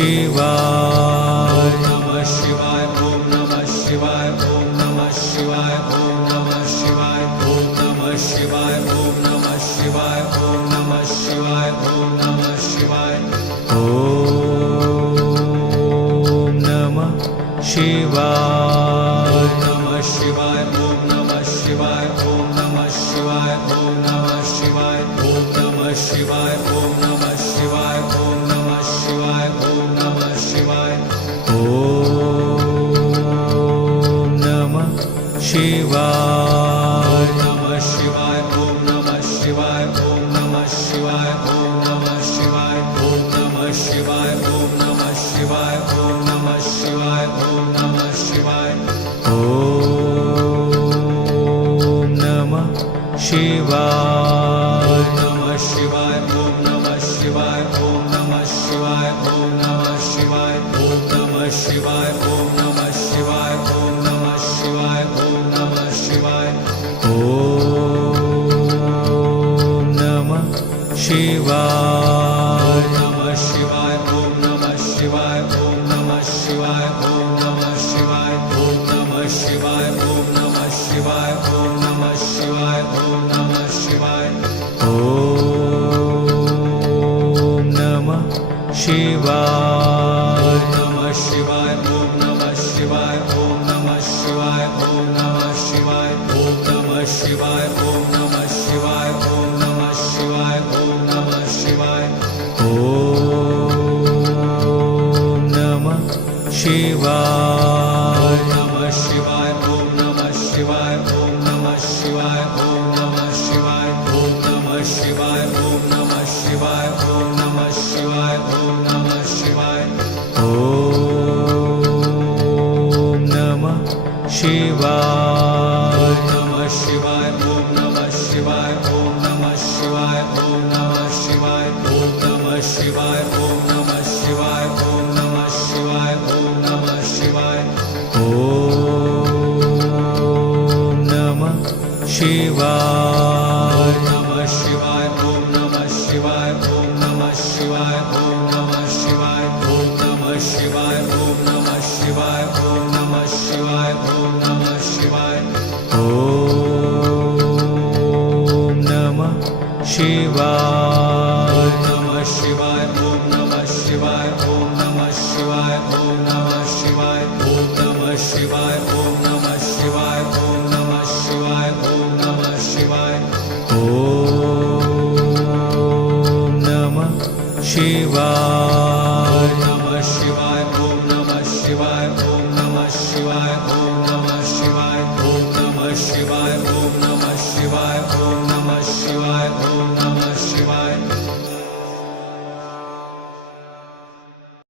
शिवाय नमः शिवाय ओम नमः शिवाय ओम नमः शिवाय ओम नमः शिवाय ओम नमः शिवाय ओम नमः शिवाय ओम नमः शिवाय ओम नमः शिवाय ओम नमः शिवाय नमः शिवाय ओम नमः शिवाय ओम नमः शिवाय ओम नमः शिवाय ओम नमः शिवाय ओम नमः शिवाय ओम नमः शिवाय ओम नमः शिवाय ओम नमः शिवाय नमः शिवाय ओम नमः शिवाय ओम नमः शिवाय ओम नमः शिवाय ओम नमः शिवाय ओम नमः शिवाय ओम नमः शिवाय ओम नमः शिवाय ओम नमः शिवाय नमः शिवाय ओम नमः शिवाय ओम नमः शिवाय ओम नमः शिवाय ओम नमः शिवाय ओम नमः शिवाय ओम नमः शिवाय ओम नमः शिवाय ओम नमः शिवाय नमः शिवाय ओम नमः शिवाय ओम नमः शिवाय ओम नमः शिवाय ओम नमः शिवाय ओम नमः शिवाय ओम नमः शिवाय ओम नमः शिवाय ओम नमः शिवाय नमः शिवाय ओम नमः शिवाय ओम नमः शिवाय ओम नमः शिवाय ओम नमः शिवाय ओम नमः शिवाय ओम नमः शिवाय ओम नमः शिवाय ओम नमः शिवाय नमः शिवाय ओम नमः शिवाय ओम नमः शिवाय ओम नमः शिवाय ओम नमः शिवाय ओम नमः शिवाय ओम नमः शिवाय ओम नमः शिवाय ओम नमः शिवाय नमः शिवाय ओम नमः शिवाय ओम नमः शिवाय ओम नमः शिवाय ओम नमः शिवाय ओम नमः शिवाय ओम नमः शिवाय ओम नमः शिवाय ओम नमः शिवाय नमः शिवाय ओम नमः शिवाय ओम नमः शिवाय ओम नमः शिवाय ओम नमः शिवाय ओम नमः शिवाय ओम नमः शिवाय ओम नमः शिवाय ओम नमः शिवाय नमः शिवाय ओम नमः शिवाय ओम नमः शिवाय ओम नमः शिवाय ओम नमः शिवाय ओम नमः शिवाय ओम नमः शिवाय ओम नमः शिवाय ओम नमः शिवाय नमः शिवाय ओम नमः शिवाय ओम नमः शिवाय